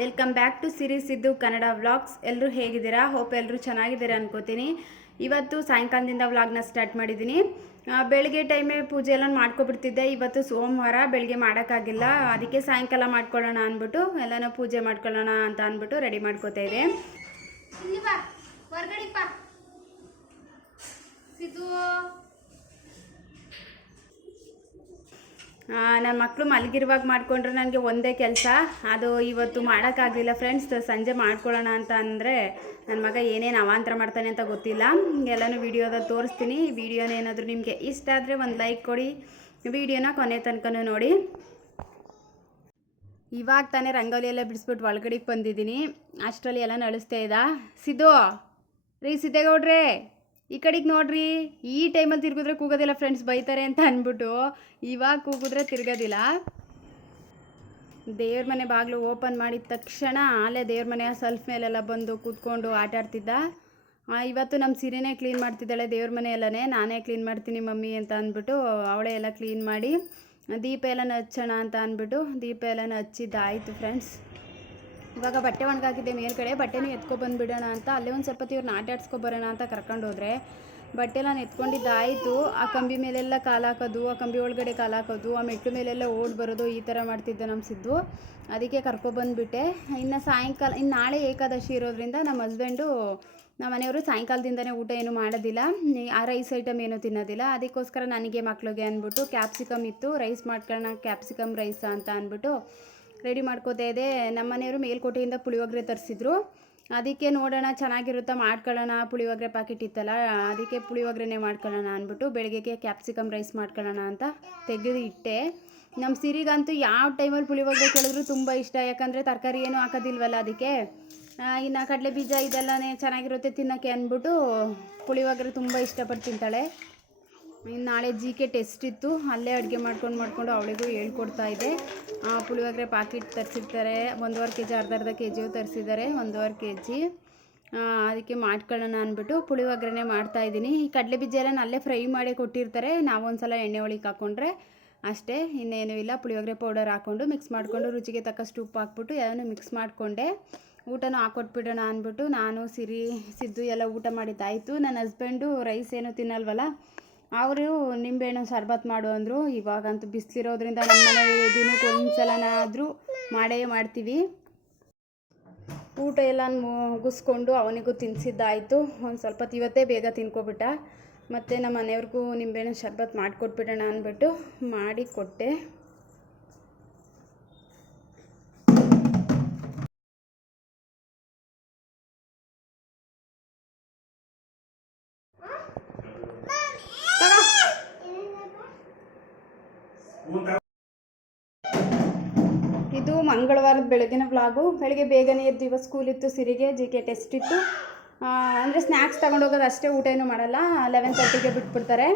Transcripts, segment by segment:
Welcome back to series ಇದ್ದು Kannada vlogs. ಎಲ್ಲರೂ ಹೇಗಿದ್ದೀರಾ? ಹೋಪ್ ಎಲ್ಲರೂ ಚೆನ್ನಾಗಿದ್ದೀರಾ ಅನ್ಕೋತೀನಿ. ಇವತ್ತು ಸಾಯಂಕಾಲದಿಂದ ವ್ಲಾಗ್ನ ಸ್ಟಾರ್ಟ್ ಮಾಡಿದ್ದೀನಿ. ಬೆಳಗ್ಗೆ ಟೈಮೇ ಪೂಜೆ ಎಲ್ಲ ಮಾಡ್ಕೊಬಿಡ್ತಿದ್ದೆ. ಇವತ್ತು ಸೋಮವಾರ ಬೆಳಗ್ಗೆ ಮಾಡೋಕ್ಕಾಗಿಲ್ಲ. ಅದಕ್ಕೆ ಸಾಯಂಕಾಲ ಮಾಡ್ಕೊಳ್ಳೋಣ ಅಂದ್ಬಿಟ್ಟು, ಎಲ್ಲನೂ ಪೂಜೆ ಮಾಡ್ಕೊಳ್ಳೋಣ ಅಂತ ಅಂದ್ಬಿಟ್ಟು ರೆಡಿ ಮಾಡ್ಕೋತಾ ಇದೆ ಸಿದ್ದು. ನನ್ನ ಮಕ್ಕಳು ಮಲಗಿರುವಾಗ ಮಾಡಿಕೊಂಡ್ರೆ ನನಗೆ ಒಂದೇ ಕೆಲಸ. ಅದು ಇವತ್ತು ಮಾಡೋಕ್ಕಾಗಲಿಲ್ಲ ಫ್ರೆಂಡ್ಸ್ ಸಂಜೆ ಮಾಡ್ಕೊಳ್ಳೋಣ ಅಂತ ಅಂದರೆ ನನ್ನ ಮಗ ಏನೇನು ಅವಾಂತರ ಮಾಡ್ತಾನೆ ಅಂತ ಗೊತ್ತಿಲ್ಲ. ಎಲ್ಲನೂ ವೀಡಿಯೋದಲ್ಲಿ ತೋರಿಸ್ತೀನಿ. ವಿಡಿಯೋನ ಏನಾದರೂ ನಿಮಗೆ ಇಷ್ಟ ಆದರೆ ಒಂದು ಲೈಕ್ ಕೊಡಿ. ವಿಡಿಯೋನ ಕೊನೆ ತನಕನೂ ನೋಡಿ. ಇವಾಗ ತಾನೇ ರಂಗೋಲಿ ಎಲ್ಲ ಬಿಡಿಸ್ಬಿಟ್ಟು ಒಳಗಡೆಗೆ ಬಂದಿದ್ದೀನಿ. ಅಷ್ಟರಲ್ಲಿ ಎಲ್ಲ ನಡೆಸ್ತಾ ಇದ್ದ. ಸಿದ್ದು, ರೀ ಸಿದ್ದೇಗೌಡ್ರೆ. ಈ ಕಡೆಗೆ ನೋಡ್ರಿ, ಈ ಟೈಮಲ್ಲಿ ತಿರುಗಿದ್ರೆ ಕೂಗೋದಿಲ್ಲ ಫ್ರೆಂಡ್ಸ್ ಬೈತಾರೆ ಅಂತ ಅಂದ್ಬಿಟ್ಟು ಇವಾಗ ಕೂಗಿದ್ರೆ ತಿರ್ಗೋದಿಲ್ಲ. ದೇವ್ರ ಮನೆ ಬಾಗಿಲು ಓಪನ್ ಮಾಡಿದ ತಕ್ಷಣ ಆಲೆ ದೇವ್ರ ಮನೆಯ ಸೆಲ್ಫ್ ಮೇಲೆಲ್ಲ ಬಂದು ಕೂತ್ಕೊಂಡು ಆಟ ಆಡ್ತಿದ್ದ. ಇವತ್ತು ನಮ್ಮ ಸಿರಿನೇ ಕ್ಲೀನ್ ಮಾಡ್ತಿದ್ದಾಳೆ ದೇವ್ರ ಮನೆ ಎಲ್ಲನೇ, ನಾನೇ ಕ್ಲೀನ್ ಮಾಡ್ತೀನಿ ಮಮ್ಮಿ ಅಂತ ಅಂದ್ಬಿಟ್ಟು ಅವಳೇ ಎಲ್ಲ ಕ್ಲೀನ್ ಮಾಡಿ ದೀಪ ಎಲ್ಲ ಹಚ್ಚೋಣ ಅಂತ ಅಂದ್ಬಿಟ್ಟು ದೀಪ ಎಲ್ಲ ಹಚ್ಚಿದ್ದಾಯಿತು ಫ್ರೆಂಡ್ಸ್ ಇವಾಗ ಬಟ್ಟೆ ಒಣಗಾಕಿದ್ದೆ ಮೇಲ್ಗಡೆ, ಬಟ್ಟೆನೂ ಎತ್ಕೊ ಬಂದುಬಿಡೋಣ ಅಂತ. ಅಲ್ಲೇ ಒಂದು ಸ್ವಲ್ಪ ಇವ್ರನ್ನ ಆಟ ಆಡ್ಸ್ಕೊ ಬರೋಣ ಅಂತ ಕರ್ಕೊಂಡು ಹೋದ್ರೆ. ಬಟ್ಟೆ ನಾನು ಎತ್ಕೊಂಡಿದ್ದಾಯಿತು ಆ ಕಂಬಿ ಮೇಲೆಲ್ಲ ಕಾಲು ಹಾಕೋದು, ಆ ಕಂಬಿ ಒಳಗಡೆ ಕಾಲು ಹಾಕೋದು, ಆ ಮೆಟ್ಟು ಮೇಲೆಲ್ಲ ಓಡ್ ಬರೋದು ಈ ಥರ ಮಾಡ್ತಿದ್ದೆ ನಮ್ಮ ಸಿದ್ದು. ಅದಕ್ಕೆ ಕರ್ಕೊಬಂದುಬಿಟ್ಟೆ ಇನ್ನು ಸಾಯಂಕಾಲ ಇನ್ನು ನಾಳೆ ಏಕಾದಶಿ ಇರೋದ್ರಿಂದ ನಮ್ಮ ಹಸ್ಬೆಂಡು ನಮ್ಮ ಮನೆಯವರು ಸಾಯಂಕಾಲದಿಂದನೇ ಊಟ ಏನು ಮಾಡೋದಿಲ್ಲ. ಆ ರೈಸ್ ಐಟಮ್ ಏನೂ ತಿನ್ನೋದಿಲ್ಲ. ಅದಕ್ಕೋಸ್ಕರ ನನಗೆ ಮಕ್ಳಿಗೆ ಅಂದ್ಬಿಟ್ಟು ಕ್ಯಾಪ್ಸಿಕಮ್ ಇತ್ತು. ರೈಸ್ ಮಾಡ್ಕೊಳ್ಳೋಣ ಕ್ಯಾಪ್ಸಿಕಮ್ ರೈಸ್ ಅಂತ ಅಂದ್ಬಿಟ್ಟು ರೆಡಿ ಮಾಡ್ಕೋತಾ ಇದೆ. ನಮ್ಮ ಮನೆಯವರು ಮೇಲ್ಕೋಟೆಯಿಂದ ಪುಳಿಯೋಗರೆ ತರಿಸಿದ್ರು. ಅದಕ್ಕೆ ನೋಡೋಣ, ಚೆನ್ನಾಗಿರುತ್ತಾ ಮಾಡ್ಕೊಳ್ಳೋಣ, ಪುಳಿಯೋಗರೆ ಪ್ಯಾಕೆಟ್ ಇತ್ತಲ್ಲ, ಅದಕ್ಕೆ ಪುಳಿಯೋಗರೆನೇ ಮಾಡ್ಕೊಳ್ಳೋಣ ಅಂದ್ಬಿಟ್ಟು ಬೆಳಗ್ಗೆಗೆ ಕ್ಯಾಪ್ಸಿಕಮ್ ರೈಸ್ ಮಾಡ್ಕೊಳ್ಳೋಣ ಅಂತ ತೆಗೆದು ಇಟ್ಟೆ. ನಮ್ಮ ಸಿರಿಗಂತೂ ಯಾವ ಟೈಮಲ್ಲಿ ಪುಳಿಯೋಗರೆ ಕೇಳಿದ್ರು ತುಂಬ ಇಷ್ಟ. ಯಾಕಂದರೆ ತರಕಾರಿ ಏನೂ ಹಾಕೋದಿಲ್ವಲ್ಲ ಅದಕ್ಕೆ. ಇನ್ನು ಕಡಲೆ ಬೀಜ ಇದೆಲ್ಲನೇ ಚೆನ್ನಾಗಿರುತ್ತೆ ತಿನ್ನೋಕ್ಕೆ ಅಂದ್ಬಿಟ್ಟು ಪುಳಿಯೋಗರೆ ತುಂಬ ಇಷ್ಟಪಟ್ಟು ತಿಂತಾಳೆ. ನಾಳೆ ಜಿ ಕೆ ಟೆಸ್ಟ್ ಇತ್ತು. ಅಲ್ಲೇ ಅಡುಗೆ ಮಾಡ್ಕೊಂಡು ಮಾಡ್ಕೊಂಡು ಅವಳಿಗೂ ಹೇಳ್ಕೊಡ್ತಾ ಇದ್ದೆ. ಪುಳಿಯೋಗರೆ ಪಾಕಿಟ್ ತರಿಸಿರ್ತಾರೆ. ಒಂದೂವರೆ ಕೆ ಜಿ ಅರ್ಧ ಅರ್ಧ ಕೆ ಜಿಯು ತರಿಸಿದ್ದಾರೆ. ಒಂದೂವರೆ ಕೆ ಜಿ ಅದಕ್ಕೆ ಮಾಡ್ಕೊಳ್ಳೋಣ ಅಂದ್ಬಿಟ್ಟು ಪುಳಿಯೋಗರೆನೇ ಮಾಡ್ತಾ ಇದ್ದೀನಿ. ಈ ಕಡಲೆ ಬೀಜ ಎಲ್ಲ ಅಲ್ಲೇ ಫ್ರೈ ಮಾಡಿ ಕೊಟ್ಟಿರ್ತಾರೆ. ನಾವೊಂದು ಸಲ ಎಣ್ಣೆ ಒಳಗೆ ಹಾಕ್ಕೊಂಡ್ರೆ ಅಷ್ಟೇ. ಇನ್ನೇನೂ ಇಲ್ಲ. ಪುಳಿಯೋಗರೆ ಪೌಡರ್ ಹಾಕ್ಕೊಂಡು ಮಿಕ್ಸ್ ಮಾಡಿಕೊಂಡು ರುಚಿಗೆ ತಕ್ಕಷ್ಟು ಉಪ್ಪು ಹಾಕ್ಬಿಟ್ಟು ಎಲ್ಲನೂ ಮಿಕ್ಸ್ ಮಾಡಿಕೊಂಡೆ. ಊಟನೂ ಹಾಕ್ಕೊಟ್ಬಿಡೋಣ ಅಂದ್ಬಿಟ್ಟು ನಾನು, ಸಿರಿ, ಸಿದ್ದು ಎಲ್ಲ ಊಟ ಮಾಡಿದ್ದಾಯಿತು. ನನ್ನ ಹಸ್ಬೆಂಡು ರೈಸ್ ಏನೂ ತಿನ್ನಲ್ವಲ್ಲ? ಅವರು ನಿಂಬೆಹಣ್ಣು ಶರ್ಬತ್ ಮಾಡು ಅಂದರು. ಇವಾಗಂತೂ ಬಿಸಿಲಿರೋದ್ರಿಂದ ನಮ್ಮ ಮನೆ ದಿನಕ್ಕೆ ಒಂದ್ಸಲನಾದರೂ ಮಾಡೇ ಮಾಡ್ತೀವಿ. ಊಟ ಎಲ್ಲ ಮುಗಿಸ್ಕೊಂಡು ಅವನಿಗೂ ತಿನ್ನಿಸಿದ್ದಾಯಿತು ಒಂದು ಸ್ವಲ್ಪ ಇವತ್ತೇ ಬೇಗ ತಿನ್ಕೊಬಿಟ್ಟ. ಮತ್ತು ನಮ್ಮ ಮನೆಯವ್ರಿಗೂ ನಿಂಬೆಹಣ್ಣು ಶರ್ಬತ್ ಮಾಡಿಕೊಟ್ಬಿಡೋಣ ಅಂದ್ಬಿಟ್ಟು ಮಾಡಿ ಕೊಟ್ಟೆ. ಇದು ಮಂಗಳವಾರದ ಬೆಳಗಿನ ವ್ಲಾಗು. ಬೆಳಗ್ಗೆ ಬೇಗನೆ ಎದ್ದು ಇವತ್ತು ಸ್ಕೂಲ್ ಇತ್ತು, ಸಿರಿಗೆ ಜಿ ಕೆ ಟೆಸ್ಟ್ ಇತ್ತು. ಅಂದರೆ ಸ್ನ್ಯಾಕ್ಸ್ ತೊಗೊಂಡೋಗೋದು ಅಷ್ಟೇ ಊಟ ಏನು ಮಾಡಲ್ಲ. ಲೆವೆನ್ ತರ್ಟಿಗೆ ಬಿಟ್ಬಿಡ್ತಾರೆ.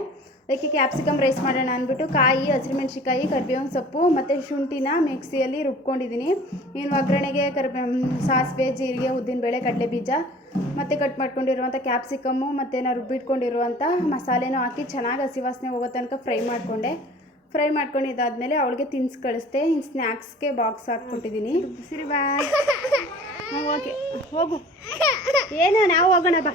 ಅದಕ್ಕೆ ಕ್ಯಾಪ್ಸಿಕಮ್ ರೈಸ್ ಮಾಡೋಣ ಅಂದ್ಬಿಟ್ಟು ಕಾಯಿ ಹಸಿರುಮೆಣ್ಸಿಕಾಯಿ ಕರ್ಬೇವಿನ ಸೊಪ್ಪು, ಮತ್ತು ಶುಂಠಿನ ಮಿಕ್ಸಿಯಲ್ಲಿ ರುಬ್ಕೊಂಡಿದ್ದೀನಿ ಇನ್ನು ಒಗ್ಗರಣೆಗೆ ಕರಿಬೇ ಸಾಸಿವೆ, ಜೀರಿಗೆ ಉದ್ದಿನಬೇಳೆ ಕಡಲೆ ಬೀಜ, ಮತ್ತು ಕಟ್ ಮಾಡ್ಕೊಂಡಿರುವಂಥ ಕ್ಯಾಪ್ಸಿಕಮ್ಮು ಮತ್ತು ನಾನು ರುಬ್ಬಿಟ್ಕೊಂಡಿರುವಂಥ ಮಸಾಲೆನೂ ಹಾಕಿ ಚೆನ್ನಾಗಿ ಹಸಿ ವಾಸನೆ ಹೋಗೋ ತನಕ ಫ್ರೈ ಮಾಡಿಕೊಂಡೆ. ಫ್ರೈ ಮಾಡ್ಕೊಂಡಿದ್ದಾದ್ಮೇಲೆ ಅವಳಿಗೆ ತಿನ್ಸ್ ಕಳಿಸ್ದೆ. ಇನ್ನು ಸ್ನ್ಯಾಕ್ಸ್ಗೆ ಬಾಕ್ಸ್ ಹಾಕ್ಕೊಟ್ಟಿದ್ದೀನಿ ಸರಿ ಬಾ ಓಕೆ ಹೋಗು. ಏನೋ ನಾವು ಹೋಗೋಣ ಬಾ.